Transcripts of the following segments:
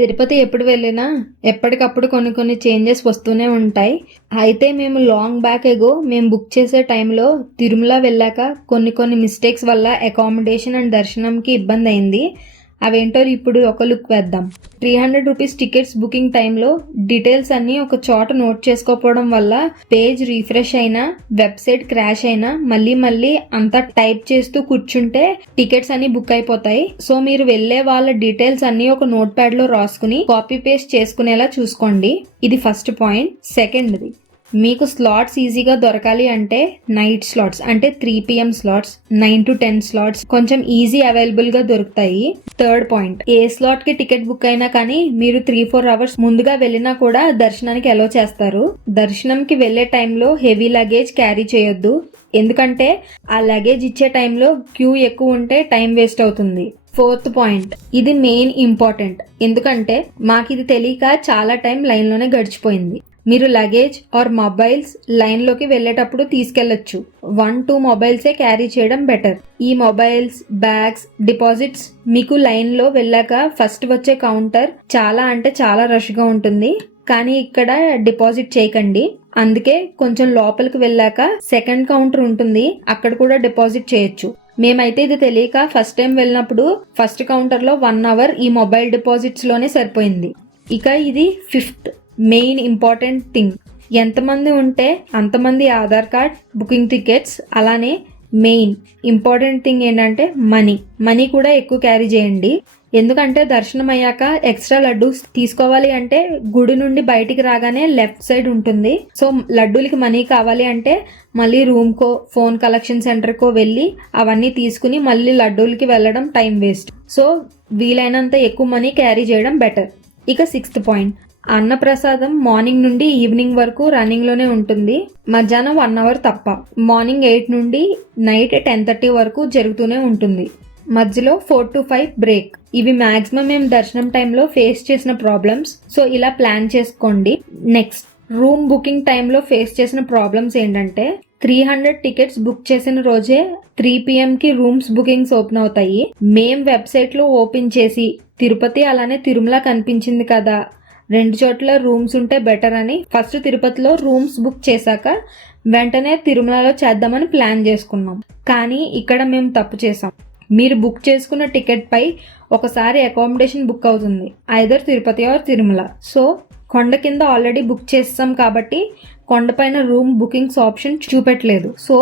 తిరుపతి ఎప్పుడు వెళ్ళినా ఎప్పటికప్పుడు కొన్ని చేంజెస్ వస్తూనే ఉంటాయి. అయితే మేము లాంగ్ బ్యాక్ ఎగో మేము బుక్ చేసే టైంలో తిరుమల వెళ్ళాక కొన్ని మిస్టేక్స్ వల్ల అకామిడేషన్ అండ్ దర్శనంకి ఇబ్బంది అయింది. అవేంటో ఇప్పుడు ఒక లుక్ వేద్దాం. 300 రూపీస్ టికెట్స్ బుకింగ్ టైంలో డీటెయిల్స్ అన్ని ఒక చోట నోట్ చేసుకోకపోవడం వల్ల పేజ్ రీఫ్రెష్ అయినా వెబ్సైట్ క్రాష్ అయినా మళ్ళీ అంతా టైప్ చేస్తూ కూర్చుంటే టికెట్స్ అన్ని బుక్ అయిపోతాయి. సో మీరు వెళ్లే వాళ్ళ డీటెయిల్స్ అన్ని ఒక నోట్ ప్యాడ్ లో రాసుకుని కాపీ పేస్ట్ చేసుకునేలా చూసుకోండి. ఇది ఫస్ట్ పాయింట్. సెకండ్ది, మీకు స్లాట్స్ ఈజీగా దొరకాలి అంటే నైట్ స్లాట్స్ అంటే 3 PM స్లాట్స్, 9 to 10 స్లాట్స్ కొంచెం ఈజీ అవైలబుల్ గా దొరుకుతాయి. థర్డ్ పాయింట్, ఏ స్లాట్ కి టికెట్ బుక్ అయినా కానీ మీరు 3-4 అవర్స్ ముందుగా వెళ్ళినా కూడా దర్శనానికి అలో చేస్తారు. దర్శనంకి వెళ్లే టైంలో హెవీ లగేజ్ క్యారీ చేయొద్దు. ఎందుకంటే ఆ లగేజ్ ఇచ్చే టైంలో క్యూ ఎక్కువ ఉంటే టైం వేస్ట్ అవుతుంది. ఫోర్త్ పాయింట్, ఇది మెయిన్ ఇంపార్టెంట్. ఎందుకంటే మాకు ఇది తెలియక చాలా టైం లైన్ లోనే గడిచిపోయింది. మీరు లగేజ్ ఆర్ మొబైల్స్ లైన్ లోకి వెళ్ళేటప్పుడు తీసుకెళ్లొచ్చు. 1-2 మొబైల్సే క్యారీ చేయడం బెటర్. ఈ మొబైల్స్, బ్యాగ్స్, డిపాజిట్స్ మీకు లైన్ లో వెళ్ళాక ఫస్ట్ వచ్చే కౌంటర్ చాలా రష్ గా ఉంటుంది. కానీ ఇక్కడ డిపాజిట్ చేయకండి. అందుకే కొంచెం లోపలికి వెళ్ళాక సెకండ్ కౌంటర్ ఉంటుంది, అక్కడ కూడా డిపాజిట్ చేయొచ్చు. మేమైతే ఇది తెలియక ఫస్ట్ టైం వెళ్ళినప్పుడు ఫస్ట్ కౌంటర్ లో 1 అవర్ ఈ మొబైల్ డిపాజిట్స్ లోనే సరిపోయింది. ఇక ఇది ఫిఫ్త్ మెయిన్ ఇంపార్టెంట్ థింగ్. ఎంతమంది ఉంటే అంతమంది ఆధార్ కార్డ్, బుకింగ్ టికెట్స్. అలానే మెయిన్ ఇంపార్టెంట్ థింగ్ ఏంటంటే మనీ కూడా ఎక్కువ క్యారీ చేయండి. ఎందుకంటే దర్శనం అయ్యాక ఎక్స్ట్రా లడ్డు తీసుకోవాలి అంటే గుడి నుండి బయటికి రాగానే లెఫ్ట్ సైడ్ ఉంటుంది. సో లడ్డూలకి మనీ కావాలి అంటే మళ్ళీ రూమ్ కో ఫోన్ కలెక్షన్ సెంటర్ కో వెళ్ళి అవన్నీ తీసుకుని మళ్ళీ లడ్డూలకి వెళ్ళడం టైం వేస్ట్. సో వీలైనంత ఎక్కువ మనీ క్యారీ చేయడం బెటర్. ఇక సిక్స్త్ పాయింట్, అన్నప్రసాదం మార్నింగ్ నుండి ఈవినింగ్ వరకు రన్నింగ్ లోనే ఉంటుంది. మధ్యాహ్నం 1 అవర్ తప్ప. మార్నింగ్ 8 నుండి నైట్ 10:30 వరకు జరుగుతూనే ఉంటుంది. మధ్యలో 4 to 5 బ్రేక్. ఇవి మాక్సిమం మేము దర్శనం టైంలో ఫేస్ చేసిన ప్రాబ్లమ్స్. సో ఇలా ప్లాన్ చేసుకోండి. నెక్స్ట్, రూమ్ బుకింగ్ టైంలో ఫేస్ చేసిన ప్రాబ్లమ్స్ ఏంటంటే 300 టికెట్స్ బుక్ చేసిన రోజే 3 PM కి రూమ్స్ బుకింగ్స్ ఓపెన్ అవుతాయి. మేం వెబ్సైట్ లో ఓపెన్ చేసి తిరుపతి అలానే తిరుమల కనిపించింది కదా, 2 చోట్ల రూమ్స్ ఉంటే బెటర్ అని ఫస్ట్ తిరుపతిలో రూమ్స్ బుక్ చేశాక వెంటనే తిరుమలలో చేద్దామని ప్లాన్ చేసుకున్నాం. కానీ ఇక్కడ మేము తప్పు చేసాం. మీరు బుక్ చేసుకున్న టికెట్ పై ఒకసారి అకామిడేషన్ బుక్ అవుతుంది, either Tirupati or Tirumala. So కొండ కింద ఆల్రెడీ బుక్ చేస్తాం కాబట్టి కొండపైన రూమ్ బుకింగ్స్ ఆప్షన్ చూపెట్టలేదు. సో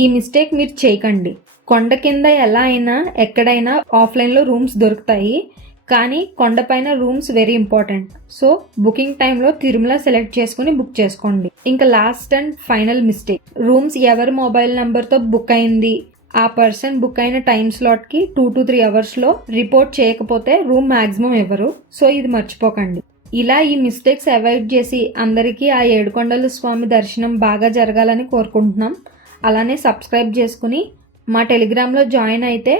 ఈ మిస్టేక్ మీరు చేయకండి. కొండ కింద ఎలా అయినా ఎక్కడైనా ఆఫ్లైన్ లో రూమ్స్ దొరుకుతాయి, కానీ కొండపైన rooms very important. So booking టైంలో తిరుమల సెలెక్ట్ చేసుకుని బుక్ చేసుకోండి. ఇంకా last and final mistake, rooms ఎవరి మొబైల్ నంబర్ తో బుక్ అయింది ఆ పర్సన్ బుక్ అయిన టైం స్లాట్ కి 2 to 3 అవర్స్ లో రిపోర్ట్ చేయకపోతే రూమ్ మాక్సిమం ఇవ్వరు. సో ఇది మర్చిపోకండి. ఇలా ఈ మిస్టేక్స్ అవాయిడ్ చేసి అందరికీ ఆ ఏడుకొండల స్వామి దర్శనం బాగా జరగాలని కోరుకుంటున్నాం. అలానే సబ్స్క్రైబ్ చేసుకుని మా టెలిగ్రామ్లో జాయిన్ అయితే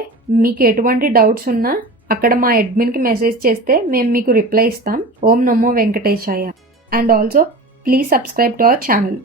మీకు ఎటువంటి డౌట్స్ ఉన్నా అక్కడ మా అడ్మిన్కి మెసేజ్ చేస్తే మేము మీకు రిప్లై ఇస్తాం. ఓం నమో వెంకటేశాయ. And also please subscribe to our channel.